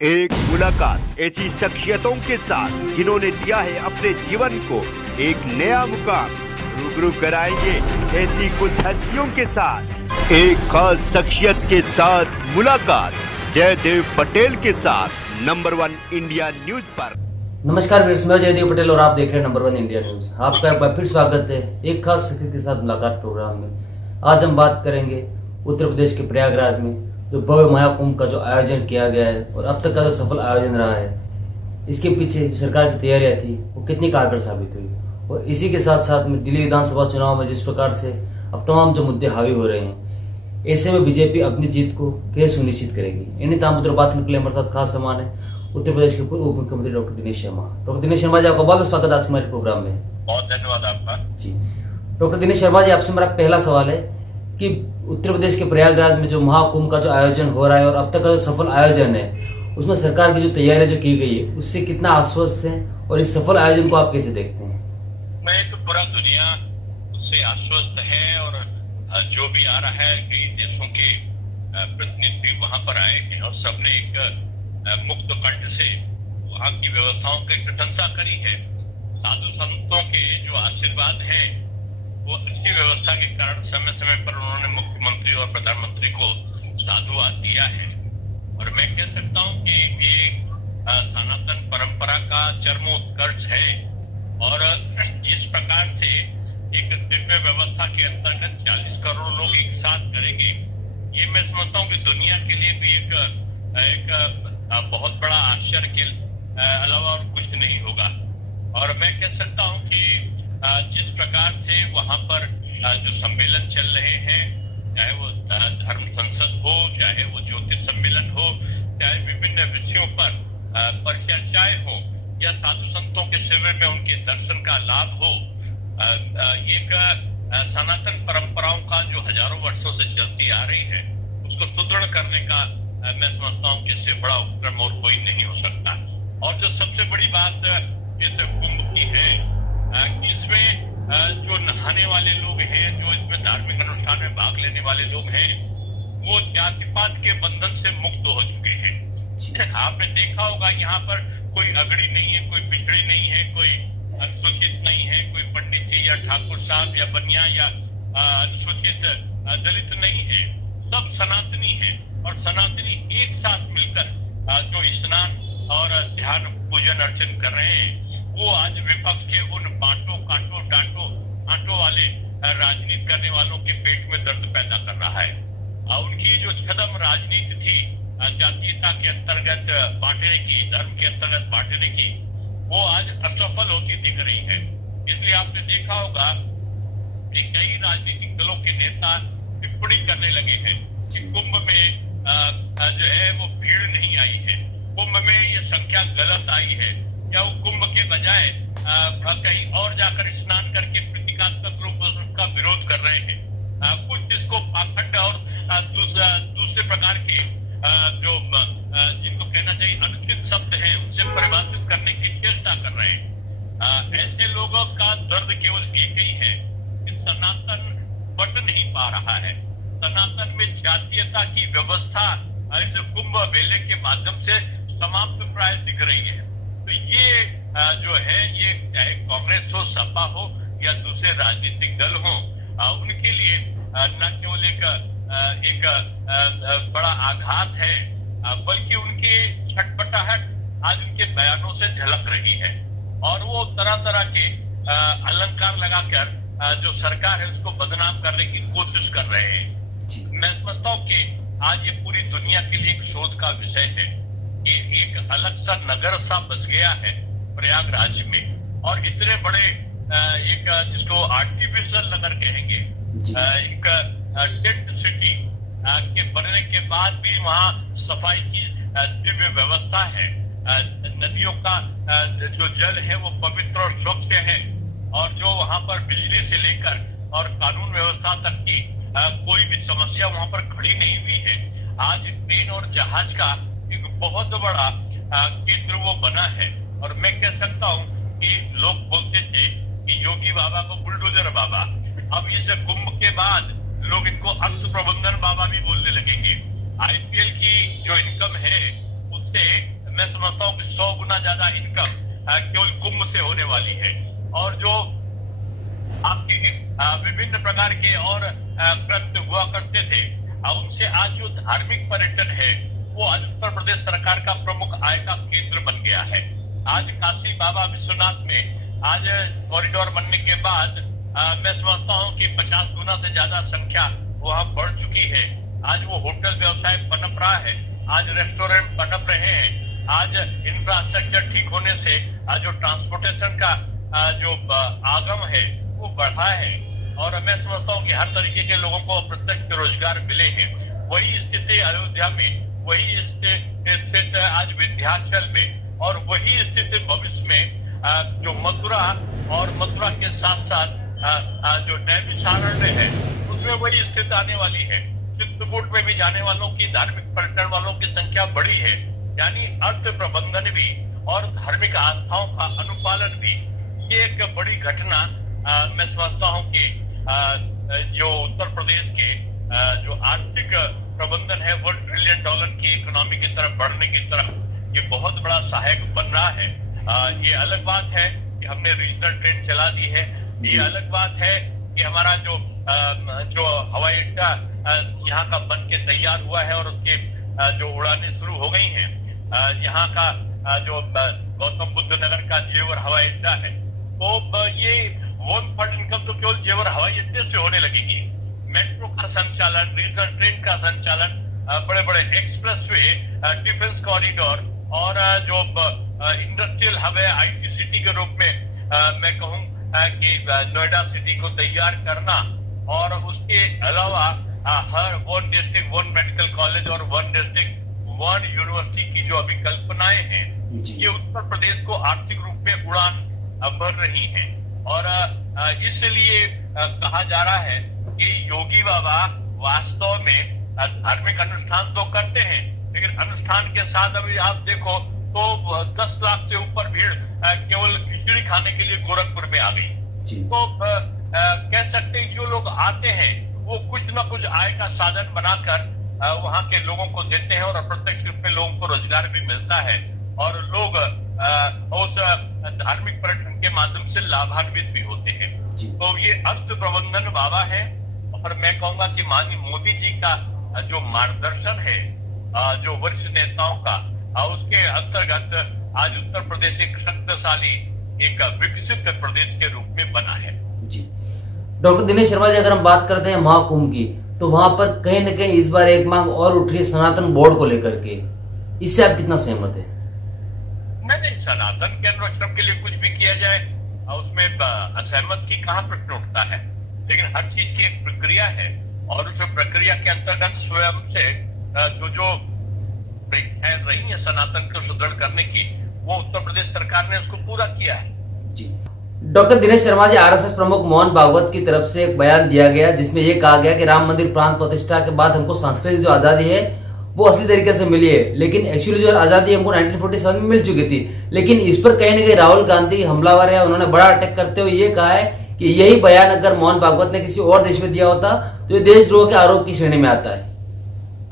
एक मुलाकात ऐसी शख्सियतों के साथ जिन्होंने दिया है अपने जीवन को एक नया मुकाम। रूबरू कराएंगे ऐसी कुछ हस्तियों के साथ एक खास शख्सियत के साथ मुलाकात जयदेव पटेल के साथ नंबर 1 इंडिया न्यूज पर। नमस्कार व्यूअर्स, मैं जयदेव पटेल और आप देख रहे हैं नंबर 1 इंडिया न्यूज। आपका एक बार फिर स्वागत है एक खास शख्सियत के साथ मुलाकात प्रोग्राम में। आज हम बात करेंगे उत्तर प्रदेश के प्रयागराज में जो भव्य महाकुंभ का जो आयोजन किया गया है और अब तक का जो सफल आयोजन रहा है, इसके पीछे जो सरकार की तैयारियां थी वो कितनी कारगर साबित हुई। और इसी के साथ साथ में दिल्ली विधानसभा चुनाव में जिस प्रकार से अब तमाम जो मुद्दे हावी हो रहे हैं, ऐसे में बीजेपी अपनी जीत को कैसे सुनिश्चित करेगी, इन्हीं तमाम मुद्दों पर बात करने के लिए हमारे साथ खास सामान है उत्तर प्रदेश के पूर्व उप मुख्यमंत्री डॉक्टर दिनेश शर्मा। डॉक्टर दिनेश शर्मा जी, आपका बहुत बहुत स्वागत है आज हमारे प्रोग्राम में। बहुत धन्यवाद आपका जी। डॉक्टर दिनेश शर्मा जी, आपसे मेरा पहला सवाल है कि उत्तर प्रदेश के प्रयागराज में जो महाकुंभ का जो आयोजन हो रहा है और अब तक का जो सफल आयोजन है, उसमें सरकार की जो तैयारियां जो की गई है उससे कितना आश्वस्त है और इस सफल आयोजन को आप कैसे देखते हैं? मैं तो पूरा दुनिया उससे आश्वस्त है और जो भी आ रहा है कई देशों के प्रतिनिधि वहां पर आए हैं और सबने एक मुक्त कंठ से वहां की व्यवस्थाओं की प्रशंसा करी है। साधु संतों के जो आशीर्वाद है वो अच्छी व्यवस्था के कारण समय समय पर उन्होंने मुख्यमंत्री और प्रधानमंत्री को साधुवाद दिया है। और मैं कह सकता हूँ कि ये सनातन परंपरा का चरमोत्कर्ष है और इस प्रकार से एक दिव्य व्यवस्था के अंतर्गत 40 करोड़ लोग एक साथ करेंगे, ये मैं समझता हूँ कि दुनिया के लिए भी एक बहुत बड़ा आश्चर्य के अलावा और कुछ नहीं होगा। और मैं कह सकता हूँ कि जिस प्रकार से वहां पर जो सम्मेलन चल रहे हैं, चाहे वो धर्म संसद हो, चाहे वो ज्योतिष सम्मेलन हो, चाहे विभिन्न विषयों पर परिचर्चाएं हो या साधु संतों के शिविर में उनके दर्शन का लाभ हो, एक सनातन परंपराओं का जो हजारों वर्षों से चलती आ रही है उसको सुदृढ़ करने का मैं समझता हूँ कि इससे बड़ा उपक्रम और कोई नहीं हो सकता। और जो सबसे बड़ी बात इस कुंभ की है कि इसमें जो नहाने वाले लोग हैं, जो इसमें धार्मिक अनुष्ठान में भाग लेने वाले लोग हैं, वो जाति पात के बंधन से मुक्त हो चुके हैं। आपने देखा होगा यहाँ पर कोई अगड़ी नहीं है, कोई पिछड़ी नहीं है, कोई अनुसूचित नहीं है, कोई पंडित जी या ठाकुर साहब या बनिया या अनुसूचित दलित नहीं है, सब सनातनी है। और सनातनी एक साथ मिलकर जो स्नान और ध्यान पूजन अर्चन कर रहे हैं, वो आज विपक्ष के उन बांटो कांटो डांटो आंटो वाले राजनीति करने वालों के पेट में दर्द पैदा कर रहा है। उनकी जो छदम राजनीति थी जातीयता के अंतर्गत बांटने की, धर्म के अंतर्गत बांटने की, वो आज असफल होती दिख रही है। इसलिए आपने देखा होगा कि कई राजनीतिक दलों के नेता टिप्पणी करने लगे हैं कि कुंभ में जो है वो भीड़ नहीं आई है, कुंभ में ये संख्या गलत आई है, या वो कुंभ के बजाय कहीं और जाकर स्नान करके प्रतीकात्मक रूप से उसका विरोध कर रहे हैं। कुछ इसको पाखंड और दूसरे प्रकार के जो जिनको कहना चाहिए अनुचित शब्द हैं उनसे परिभाषित करने की चेष्टा कर रहे हैं। ऐसे लोगों का दर्द केवल एक ही है कि सनातन बट नहीं पा रहा है। सनातन में जातीयता की व्यवस्था इस कुंभ मेले के माध्यम से समाप्त प्राय दिख रही है। तो ये जो है, ये चाहे कांग्रेस हो, सपा हो या दूसरे राजनीतिक दल हो, उनके लिए न केवल एक बड़ा आघात है, बल्कि उनकी छटपटाहट आज उनके बयानों से झलक रही है। और वो तरह तरह के अलंकार लगाकर जो सरकार है उसको बदनाम करने की कोशिश कर रहे हैं। मैं समझता हूँ कि आज ये पूरी दुनिया के लिए एक शोध का विषय है कि एक अलग सा नगर सा बस गया है प्रयागराज में, और इतने बड़े एक जिसको आर्टिफिशियल नगर कहेंगे, एक टेंट सिटी के बनने के बाद भी वहाँ सफाई की दिव्य व्यवस्था है। नदियों का जो जल है वो पवित्र और स्वच्छ है, और जो वहाँ पर बिजली से लेकर और कानून व्यवस्था तक की कोई भी समस्या वहाँ पर खड़ी नहीं हुई है। आज ट्रेन और जहाज का एक बहुत बड़ा केंद्र वो बना है। और मैं कह सकता हूँ कि लोग बोलते थे कि योगी बाबा को बुलडोजर बाबा, अब इस कुंभ के बाद लोग इनको अंश प्रबंधन बाबा भी बोलने लगेंगे। आईपीएल की जो इनकम है उससे ज्यादा इनकम केवल कुंभ से होने वाली है। और जो आपके विभिन्न प्रकार के और कृत्य हुआ करते थे, उनसे आज जो धार्मिक पर्यटन है वो आज उत्तर प्रदेश सरकार का प्रमुख आय का केंद्र बन गया है। आज काशी बाबा विश्वनाथ में आज कॉरिडोर बनने के बाद मैं समझता हूँ कि 50 गुना से ज्यादा संख्या वहाँ बढ़ चुकी है। आज वो होटल व्यवसाय पनप रहा है, आज रेस्टोरेंट पनप रहे हैं, आज इंफ्रास्ट्रक्चर ठीक होने से आज जो ट्रांसपोर्टेशन का जो आगम है वो बढ़ा है। और मैं समझता हूँ कि हर तरीके के लोगों को प्रत्यक्ष रोजगार मिले हैं। वही स्थिति अयोध्या में, वही स्थिति आज विंध्याचल में, और वही स्थिति भविष्य में जो मथुरा और मथुरा के साथ साथ जो नैमिषारण्य है उसमें वही स्थिति आने वाली है। चित्रकूट में भी जाने वालों की, धार्मिक पर्यटन वालों की संख्या बढ़ी है। यानी अर्थ प्रबंधन भी और धार्मिक आस्थाओं का अनुपालन भी, ये एक बड़ी घटना मैं समझता हूँ कि जो उत्तर प्रदेश के जो आर्थिक प्रबंधन है $1 ट्रिलियन की इकोनॉमी की तरफ बढ़ने की तरफ ये बहुत बड़ा सहायक बन रहा है। ये अलग बात है कि हमने रीजनल ट्रेन चला दी है। ये अलग बात है कि हमारा जो हवाई अड्डा यहाँ का बन के तैयार हुआ है और उसके जो उड़ानें शुरू हो गई हैं। यहाँ का जो गौतम बुद्ध नगर का जेवर हवाई अड्डा है, तो ये 1/3 इनकम तो केवल जेवर हवाई अड्डे से होने लगेगी। मेट्रो का संचालन, रीजनल ट्रेन का संचालन, बड़े बड़े एक्सप्रेस वे, डिफेंस कॉरिडोर और जो इंडस्ट्रियल हब है IT सिटी के रूप में मैं कहूँ कि नोएडा सिटी को तैयार करना, और उसके अलावा हर 1 डिस्ट्रिक्ट 1 मेडिकल कॉलेज और 1 डिस्ट्रिक्ट 1 यूनिवर्सिटी की जो अभी कल्पनाएं हैं, ये उत्तर प्रदेश को आर्थिक रूप में उड़ान बढ़ रही है। और इसलिए कहा जा रहा है कि योगी बाबा वास्तव में धार्मिक अनुष्ठान तो करते हैं, लेकिन अनुष्ठान के साथ अभी आप देखो तो 10 लाख से ऊपर भीड़ केवल खिचड़ी खाने के लिए गोरखपुर में आ गई। तो कह सकते हैं जो लोग आते हैं वो कुछ न कुछ आय का साधन बनाकर वहाँ के लोगों को देते हैं, और अप्रत्यक्ष रूप में लोगों को रोजगार भी मिलता है, और लोग उस धार्मिक पर्यटन के माध्यम से लाभान्वित भी होते हैं। तो ये अर्थ प्रबंधन बाबा है, और मैं कहूंगा कि माननीय मोदी जी का जो मार्गदर्शन है जो वरिष्ठ नेताओं का, उसके अंतर्गत आज उत्तर प्रदेश एक शक्तिशाली, एक विकसित प्रदेश के रूप में बना है। जी डॉक्टर दिनेश शर्मा जी, अगर हम बात करते हैं महाकुंभ की, तो वहां पर कहीं न कहीं इस बार एक मांग और उठ रही है सनातन बोर्ड को लेकर के, इससे आप कितना सहमत है? नहीं, सनातन के अनुरक्षण के लिए कुछ भी किया जाए उसमें असहमत की कहाँ प्रश्न उठता है, लेकिन हर चीज की एक प्रक्रिया है, और उस प्रक्रिया के अंतर्गत स्वयं से जो रही है सनातन को सुदृढ़ करने की, वो उत्तर प्रदेश सरकार ने उसको पूरा किया है। जी डॉक्टर दिनेश शर्मा जी, RSS प्रमुख मोहन भागवत की तरफ से एक बयान दिया गया जिसमें यह कहा गया कि राम मंदिर प्रांत प्रतिष्ठा के बाद हमको सांस्कृतिक जो आजादी है वो असली तरीके से मिली है, लेकिन एक्चुअली जो आजादी हमको 1947 में मिल चुकी थी। लेकिन इस पर कहीं ना कहीं राहुल गांधी हमलावर है, उन्होंने बड़ा अटैक करते हुए ये कहा है कि यही बयान अगर मोहन भागवत ने किसी और देश में दिया होता तो ये देशद्रोह के आरोप की श्रेणी में आता है।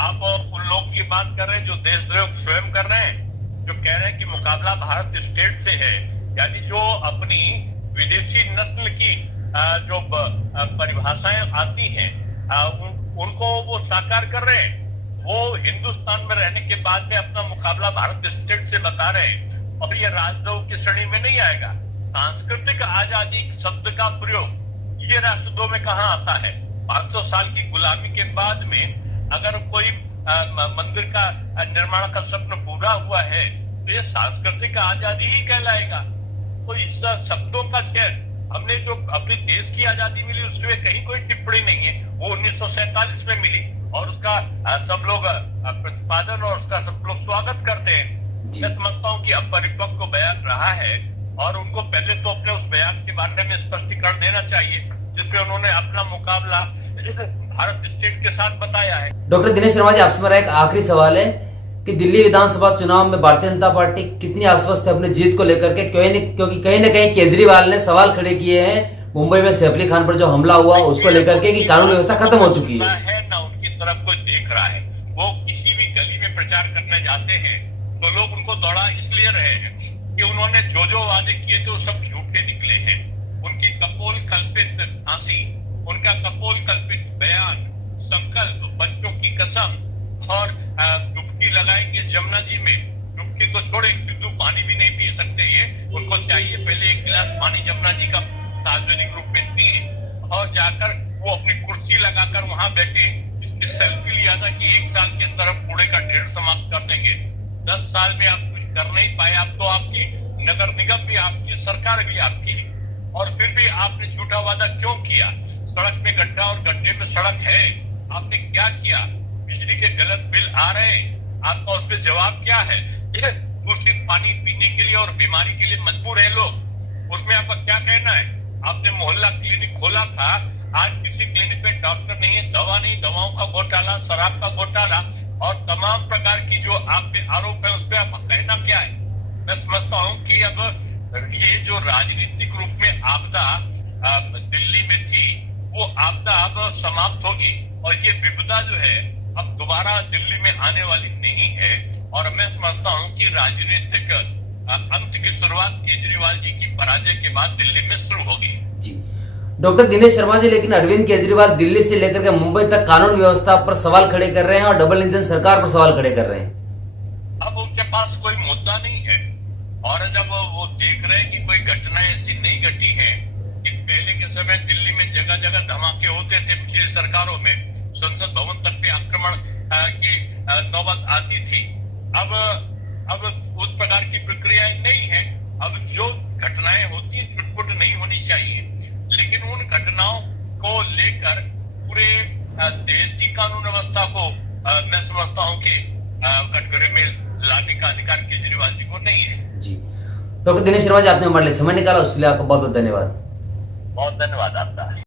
आप उन लोग की बात कर रहे हैं जो देशद्रोह स्वयं कर रहे हैं, जो कह रहे हैं कि मुकाबला भारत स्टेट से है, यानी जो अपनी विदेशी नस्ल की जो परिभाषाएं आती हैं उनको वो साकार कर रहे हैं। वो हिंदुस्तान में रहने के बाद में अपना मुकाबला भारत स्टेट से बता रहे हैं, और ये राजद्रोह की श्रेणी में नहीं आएगा। सांस्कृतिक आजादी शब्द का प्रयोग ये राष्ट्रद्रोह में कहाँ आता है? 500 साल की गुलामी के बाद में अगर कोई मंदिर का निर्माण का स्वप्न पूरा हुआ है तो ये सांस्कृतिक आजादी ही कहलाएगा। तो इस शब्दों का चयन, हमने जो अपने देश की आजादी मिली उसमें कहीं कोई टिप्पणी नहीं है, वो 1947 में मिली, और उसका सब लोग प्रतिपादन और उसका सब लोग स्वागत करते हैं। मैं समझता हूँ कि अब परिपक्व बयान रहा है, और उनको पहले तो अपने उस बयान के बारे में स्पष्टीकरण देना चाहिए जिसमें उन्होंने अपना मुकाबला भारत स्टेट के साथ बताया है। डॉक्टर दिनेश शर्मा जी, आपसे मेरा एक आखिरी सवाल है कि दिल्ली विधानसभा चुनाव में भारतीय जनता पार्टी कितनी आश्वस्त है अपनी जीत को लेकर के, क्योंकि कहीं न कहीं केजरीवाल ने सवाल खड़े किए हैं मुंबई में सैफ अली खान पर जो हमला हुआ उसको लेकर के कि कानून व्यवस्था खत्म हो चुकी है। ना उनकी तरफ कोई देख रहा है, वो किसी भी गली में प्रचार करने जाते हैं तो लोग उनको दौड़ा इसलिए रहे हैं कि उन्होंने जो जो वादे किए थे वो सब झूठे निकले हैं। उनकी कपोल कल्पित फांसी, उनका कपोल कल्पित बयान, संकल्प, बच्चों की कसम और डुबकी लगाएंगे जमुना जी में, डुबकी तो छोड़े सिद्धू पानी भी नहीं पी सकते ये, उनको चाहिए पहले एक गिलास पानी जमुना जी का सार्वजनिक रूप में पिए और जाकर वो अपनी कुर्सी लगाकर वहां बैठे। इसकी सेल्फी लिया था कि 1 साल के अंदर हम कूड़े का ढेर समाप्त कर देंगे। 10 साल में आप कुछ कर नहीं पाए। आप तो आपकी नगर निगम भी आपकी, सरकार भी आपकी, और फिर भी आपने झूठा वादा क्यों किया? सड़क में गड्ढा और गड्ढे में सड़क है, आपने क्या किया? बिजली के गलत बिल आ रहे हैं, आपका उस पर जवाब क्या है? दूषित पानी पीने के लिए और बीमारी के लिए मजबूर है लोग, उसमें आपका क्या कहना है? आपने मोहल्ला क्लिनिक खोला था, आज किसी क्लिनिक पे डॉक्टर नहीं है, दवा नहीं, दवाओं का घोटाला, शराब का घोटाला और तमाम प्रकार की जो आप पे आरोप है उस पर आपका कहना क्या है? मैं समझता हूँ कि अब ये जो राजनीतिक रूप में आपदा दिल्ली में थी, वो आपदा अब समाप्त होगी और ये विपदा जो है अब दोबारा दिल्ली में आने वाली नहीं है। और मैं समझता हूँ कि राजनीतिक अंत की शुरुआत केजरीवाल जी की पराजय के बाद दिल्ली में शुरू होगी। जी डॉक्टर दिनेश शर्मा जी, लेकिन अरविंद केजरीवाल दिल्ली से लेकर के मुंबई तक कानून व्यवस्था पर सवाल खड़े कर रहे हैं और डबल इंजन सरकार पर सवाल खड़े कर रहे हैं। अब उनके पास कोई मुद्दा नहीं है और जब वो देख रहे हैं कि कोई घटनाएं ऐसी नहीं घटी है कि पहले के समय दिल्ली में जगह जगह धमाके होते थे, पिछली सरकारों में संसद भवन तक भी आक्रमण की नौबत आती थी। अब उस प्रकार की प्रक्रियाएं नहीं है। अब जो घटनाएं होती है छुटपुट नहीं होनी चाहिए, लेकिन उन घटनाओं को लेकर पूरे देश की कानून व्यवस्था को मैं समझता हूँ कि कटघरे में लाने का अधिकार केजरीवाल जी को नहीं है। जी डॉक्टर दिनेश शर्मा जी, आपने हमारे लिए समय निकाला, उसके लिए आपका बहुत बहुत धन्यवाद। बहुत धन्यवाद आपका।